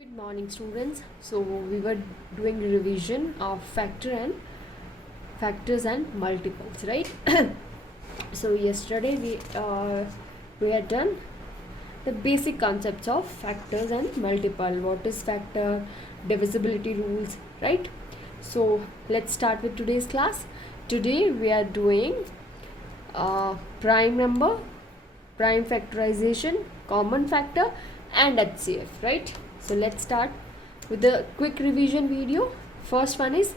Good morning, students. So we were doing revision of factors and multiples, right? So yesterday we had done the basic concepts of factors and multiple. What is factor, divisibility rules, right? So let's start with today's class. Today we are doing prime number, prime factorization, common factor, and HCF, right? So let's start with the quick revision video. First one is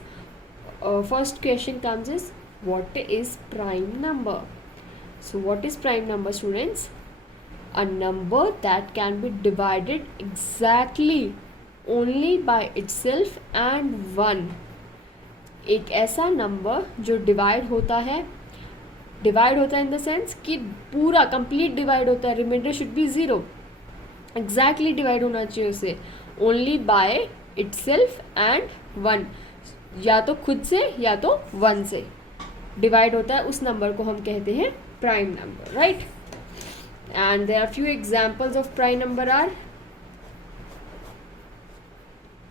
first question comes is what is prime number? So what is prime number, students? A number that can be divided exactly only by itself and one. एक ऐसा number जो divide होता है in the sense कि पूरा complete divide होता है, remainder should be zero, exactly divide होना चाहिए उसे only by itself and one, या तो खुद से या तो वन से डिवाइड होता है, उस नंबर को हम कहते हैं prime number, right? And there are few examples of prime number are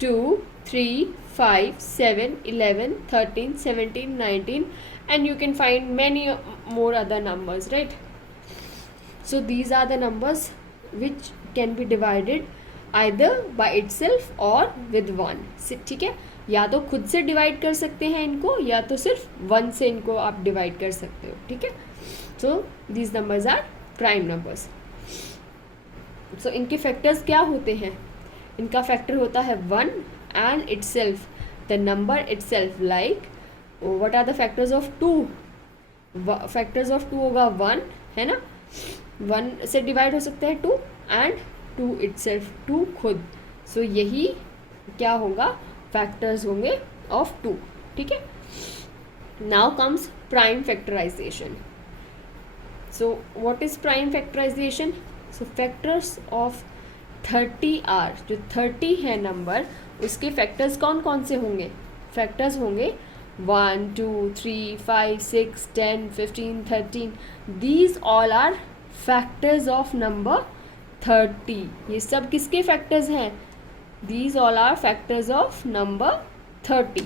2, 3, 5, 7, 11, 13, 17, 19, and you can find many more other numbers, right? So these are the numbers which can be divided either by itself or with one. ठीक है, या तो खुद से divide कर सकते हैं इनको, या तो सिर्फ वन से इनको आप डिवाइड कर सकते हो, ठीक है? So these numbers are prime numbers. So इनके फैक्टर्स क्या होते हैं? इनका फैक्टर होता है one and itself, the number itself. Like what are the factors of two? Factors of two होगा वन, है ना? वन से डिवाइड हो सकते हैं two, and two itself, two खुद. सो यही क्या होगा? फैक्टर्स होंगे ऑफ टू, ठीक है? Now comes prime factorization. So what is prime factorization? So factors of 30 are, जो 30 है नंबर, उसके फैक्टर्स कौन कौन से होंगे? फैक्टर्स होंगे 1, 2, 3, 5, 6, 10, 15, 13. These all are factors of number 30. ये सब किसके फैक्टर्स हैं? These all are factors of number 30,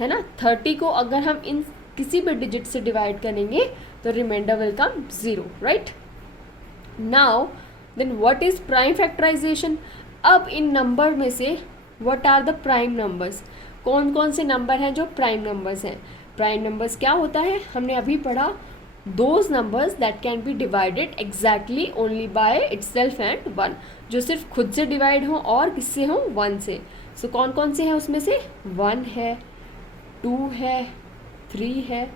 है ना? 30 को अगर हम इन किसी भी डिजिट से डिवाइड करेंगे तो remainder will come zero, right? Now then what is prime factorization? अब इन नंबर में से what are the prime numbers? कौन कौन से नंबर हैं जो प्राइम नंबर्स हैं? प्राइम नंबर्स क्या होता है? हमने अभी पढ़ा, those numbers that can be divided exactly only by itself and one, जो सिर्फ खुद से डिवाइड हो और किससे हो? वन से. सो कौन कौन से हैं उसमें से? 1 है, 2 है, 3 है,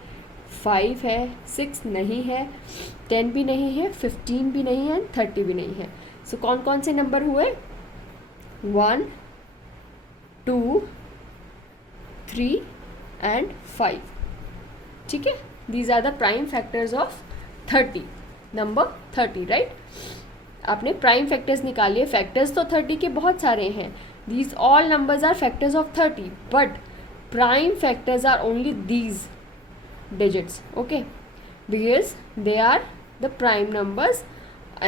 5 है, 6 नहीं है, 10 भी नहीं है, 15 भी नहीं है, 30 भी नहीं है. सो कौन कौन से नंबर हुए? 1, 2, 3 एंड 5, ठीक है? These are the prime factors of 30, number 30, right? आपने प्राइम फैक्टर्स निकालिए. फैक्टर्स तो 30 के बहुत सारे हैं. These all numbers are factors of 30, but prime factors are only these digits, okay, because they are the prime numbers.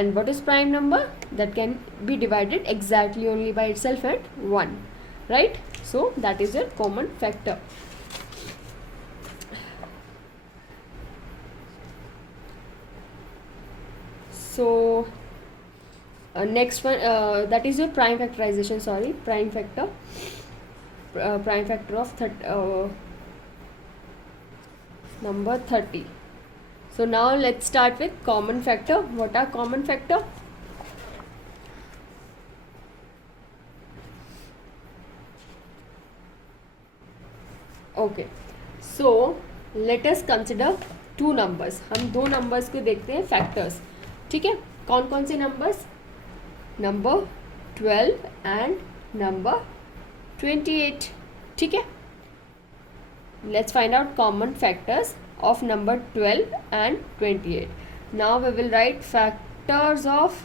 And what is prime number? That can be divided exactly only by itself and one, right? So that is a common factor. So next one, that is your prime factorization, sorry, prime factor, prime factor of number 30. So now let's start with common factor. What are common factor? Okay, so let us consider two numbers. हम दो numbers को देखते हैं factors, ठीक है? कौन कौन से numbers? number 12 and number 28, ठीक है? Let's find out common factors of number 12 and 28. Now we will write factors of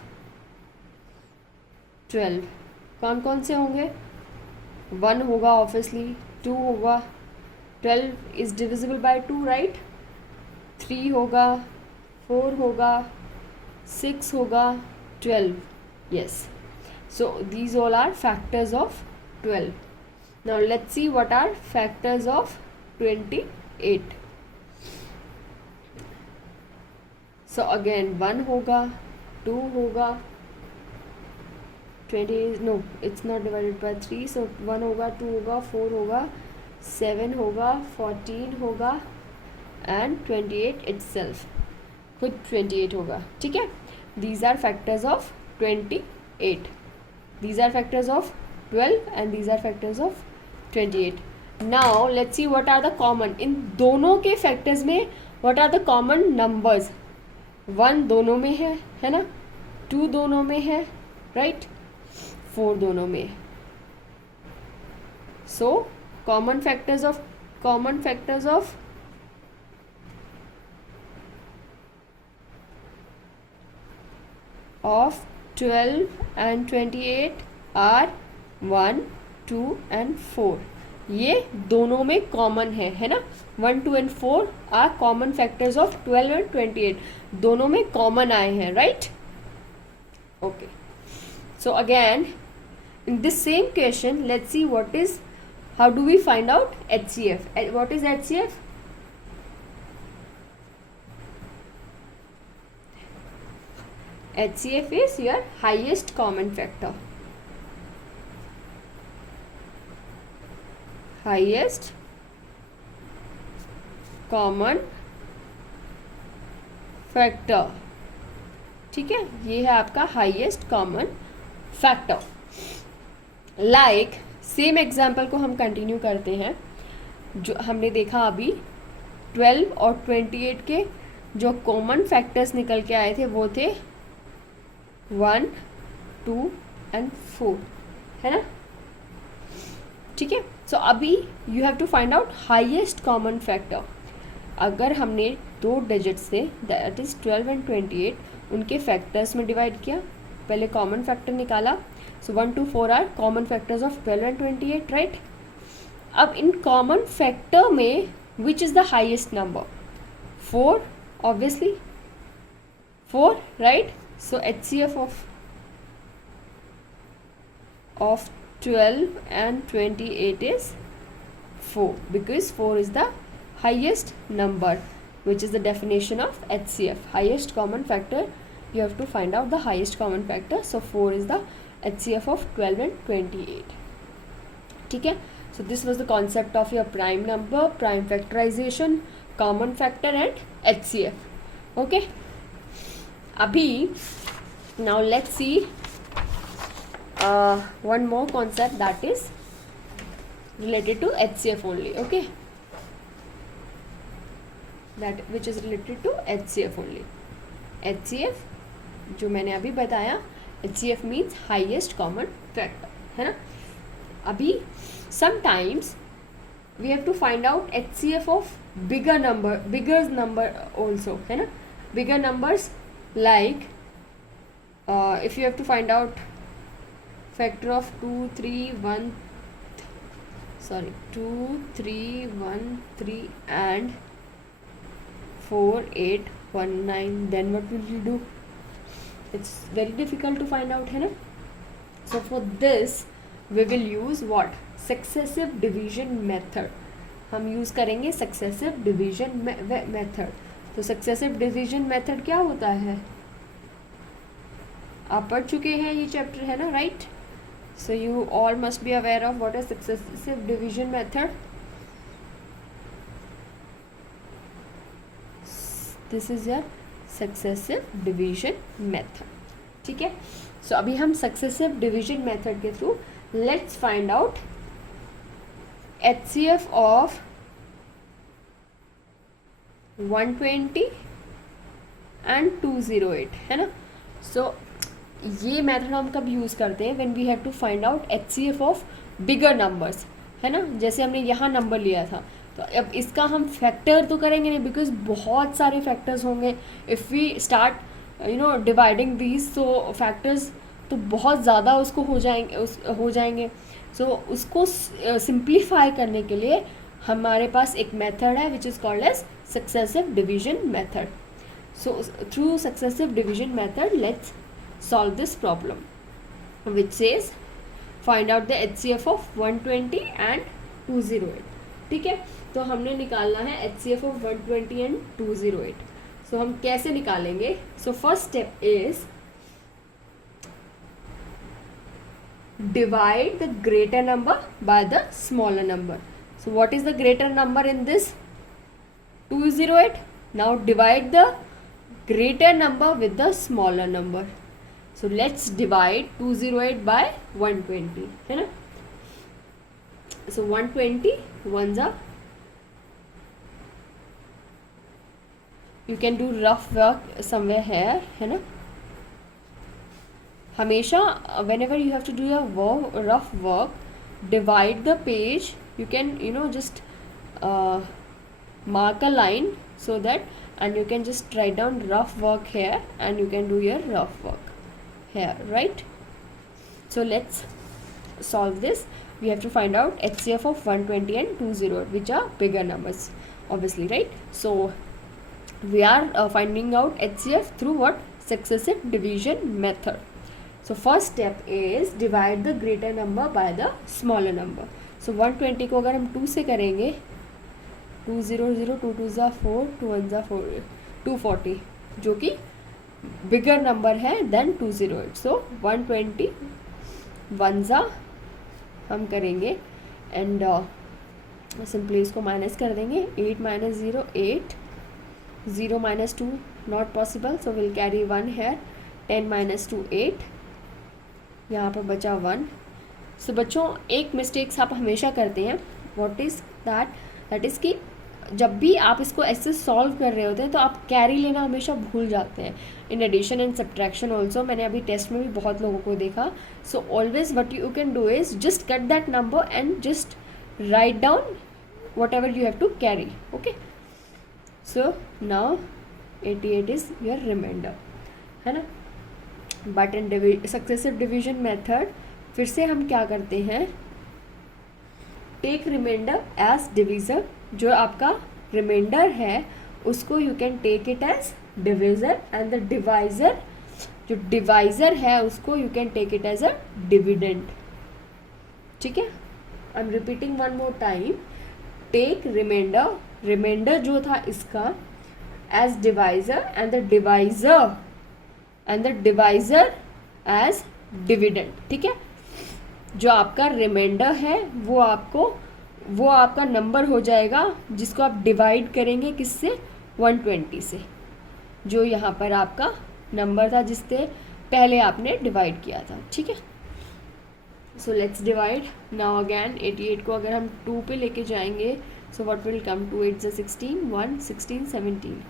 12. कौन कौन से होंगे? 1 होगा obviously, 2 होगा, 12 is divisible by 2, right? 3 होगा, 4 होगा, 6 होगा, 12, yes. So these all are factors of 12. Now let's see what are factors of 28. So again 1 होगा, 2 होगा, 20 no it's not divided by 3, so 1 होगा, 2 होगा, 4 होगा, 7 होगा, 14 होगा and 28 itself, खुद 28 होगा. ठीक है, these are factors of 28. These are factors of 12 and these are factors of 28. Now let's see what are the common in दोनों के factors में. What are the common numbers? 1 दोनों में है ना, 2 दोनों में है, right? 4 दोनों में. So common factors of 12 and 28 are 1, 2 and 4. ये दोनों में कॉमन है ना. 1, 2 and 4 are common factors of 12 and 28. दोनों में कॉमन आए हैं, right? Okay, so again in this same question let's see what is, how do we find out HCF. What is HCF? HCF is your highest common factor. Highest common factor. ठीक है, ये है आपका highest common factor. Like same example को हम continue करते हैं. जो हमने देखा अभी 12 और 28 के जो कॉमन फैक्टर्स निकल के आए थे वो थे 1, 2 and 4, है ना. ठीक है, सो अभी you have to find out highest common factor. अगर हमने 2 digit say that is 12 and 28 उनके फैक्टर्स में डिवाइड किया, पहले कॉमन फैक्टर निकाला. So 1, 2, 4 are common factors of 12 and 28, right? अब इन common factor में which is the highest number? 4, obviously. 4, right? So HCF of 12 and 28 is 4 because 4 is the highest number, which is the definition of HCF. Highest common factor. You have to find out the highest common factor. So 4 is the HCF of 12 and 28. ठीक है, so this was the concept of your prime number, prime factorization, common factor and HCF. Okay, अभी now let's see one more concept that is related to HCF only. Okay, that which is related to HCF only. HCF जो मैंने अभी बताया, HCF means highest common factor, है ना. अभी sometimes we have to find out HCF of bigger number also, है ना. Bigger numbers like if you have to find out factor of 2, 3, 1, 3 and 4, 8, 1, 9, then what will you do? It's very difficult to find out, है ना. So for this we will use what? Successive division method. हम use करेंगे successive division method. तो successive division method क्या होता है? आप पढ़ चुके हैं ये चैप्टर, है ना, right? So you all must be aware of what is successive division method. This is your successive division method. ठीक है, सो अभी हम सक्सेसिव डिवीजन मेथड के through let's find out HCF of 120 and 208, है ना. सो ये मेथड हम कब यूज़ करते हैं? When we have to find out HCF of bigger numbers, है ना. जैसे हमने यहाँ नंबर लिया था, तो अब इसका हम फैक्टर तो करेंगे नहीं बिकॉज बहुत सारे फैक्टर्स होंगे. If we start dividing these, तो फैक्टर्स तो बहुत ज़्यादा उसको हो जाएंगे. सो उसको सिंप्लीफाई करने के लिए हमारे पास एक मेथड है which is called as successive division method. So through successive division method let's solve this problem. which says find out the HCF of 120 and 208. ठीक है, तो हमने निकालना है HCF of 120 and 208. सो हम कैसे निकालेंगे? So first step is divide the greater number by the smaller number. So what is the greater number in this? 208. Now divide the greater number with the smaller number. So let's divide 208 by 120, है ना? So 120 ones are, you can do rough work somewhere here, है ना? हमेशा whenever you have to do your rough work, divide the page. You can just mark a line so that, and you can just write down rough work here, and you can do your rough work here, right? So let's solve this. We have to find out HCF of 120 and 208, which are bigger numbers, obviously, right? So we are finding out HCF through what? Successive division method. So first step is divide the greater number by the smaller number. So 120 को अगर हम 2 से करेंगे, 200, 2 2 ज़ा 4, 2 1 ज़ा 4, 240, जो कि bigger number है देन 208. सो 120 1 ज़ा हम करेंगे एंड सिंपली इसको माइनस कर देंगे. 8 minus 0 8, 0 minus 2 not possible, so will carry 1 here. 10 minus 2 8, यहाँ पर बचा 1. सो बच्चों एक मिस्टेक्स आप हमेशा करते हैं. व्हाट इज़ दैट इज़ कि जब भी आप इसको ऐसे सॉल्व कर रहे होते हैं तो आप कैरी लेना हमेशा भूल जाते हैं. In addition and subtraction also मैंने अभी टेस्ट में भी बहुत लोगों को देखा. So always what you can do is just cut that number and just write down whatever you have to carry. Okay, so now 88 is your remainder, है ना. But in successive division method फिर से हम क्या करते हैं? Take remainder as divisor. जो आपका रिमाइंडर है उसको you can take it as divisor, and the divisor, जो डिवाइज़र है उसको you can take it as a dividend. ठीक है, I am repeating one more time. Take remainder, remainder जो था इसका as divisor, and the divisor as dividend. ठीक है, जो आपका रिमाइंडर है वो आपका नंबर हो जाएगा जिसको आप डिवाइड करेंगे किससे? 120 से, जो यहाँ पर आपका नंबर था जिससे पहले आपने डिवाइड किया था. ठीक है, so let's divide now again. 88 को अगर हम 2 पे लेके जाएंगे, so what will come? 2 8 16, 1 16 17.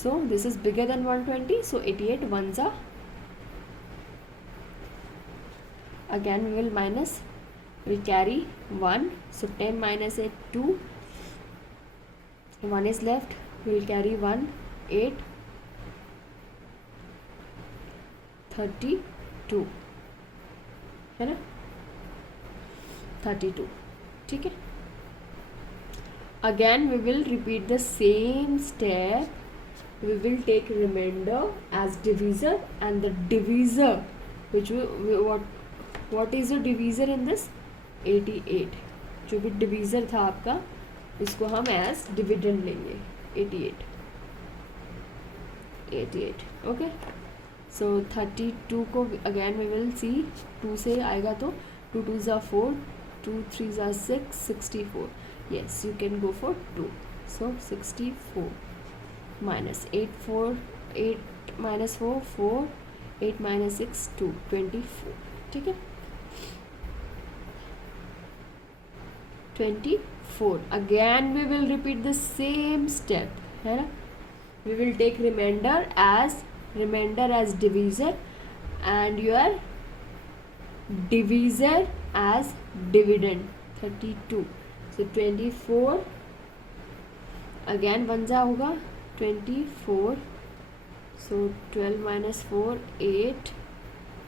So this is bigger than 120, so 88 ones are, again we will minus, we'll carry 1, so 10 minus 8 2, 1 is left, we'll carry 1 8, 32, है ना, 32. ठीक है, again we will repeat the same step. We will take remainder as divisor, and the divisor, which what is the divisor in this? 88. जो भी divisor था आपका इसको हम as dividend लेंगे. 88. Okay. So 32 को again we will see 2 से आएगा तो 2 2 ज़ा 4, 2 3 ज़ा 6, 64. Yes, you can go for 2. So 64. minus 8 minus 4 4, 8 minus 6 2, 24. ठीक है, 24. again we will repeat the same step, है ना. we will take remainder as divisor, and your divisor as dividend. 32. so 24 again 1 जा होगा 24. so 12 minus 4 8,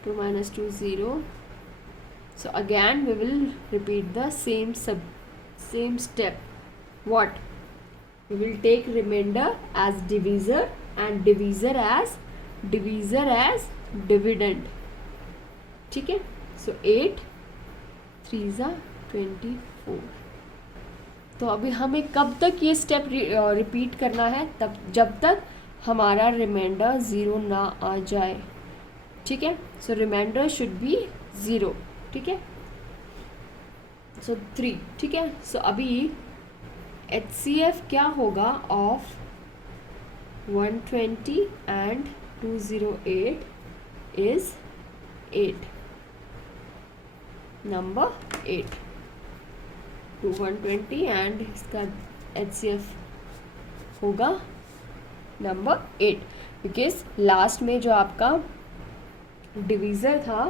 2 minus 2 0. so again we will repeat the same step. what? we will take remainder as divisor and divisor as dividend. ठीक है, So 8 3 ज़ा 24. तो अभी हमें कब तक ये स्टेप रिपीट करना है, तब जब तक हमारा रिमाइंडर 0 ना आ जाए. ठीक है. सो रिमाइंडर शुड बी 0. ठीक है. सो 3. ठीक है. सो अभी HCF क्या होगा of 120 and 208 is 8. Number 8 to 120 and इसका HCF होगा नंबर 8, बिकॉज लास्ट में जो आपका डिवीज़र था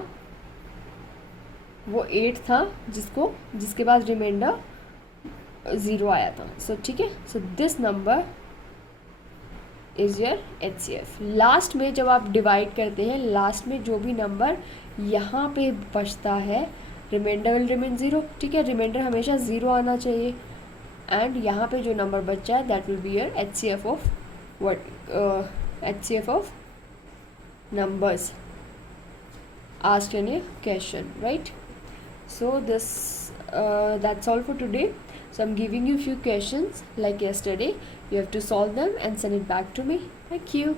वो 8 था, जिसके बाद रिमाइंडर 0 आया था. सो ठीक है. So this number is your HCF. Last में जब आप डिवाइड करते हैं, लास्ट में जो भी नंबर यहाँ पे बचता है, रिमाइंडर विल रिमेन 0. ठीक है. रिमाइंडर हमेशा 0 आना चाहिए. एंड यहाँ पे जो नंबर बचा है that will be your HCF of HCF of numbers asked in a question, right? So that's all for today. So I'm giving you few questions like yesterday. You have to solve them and send it back to me. Thank you.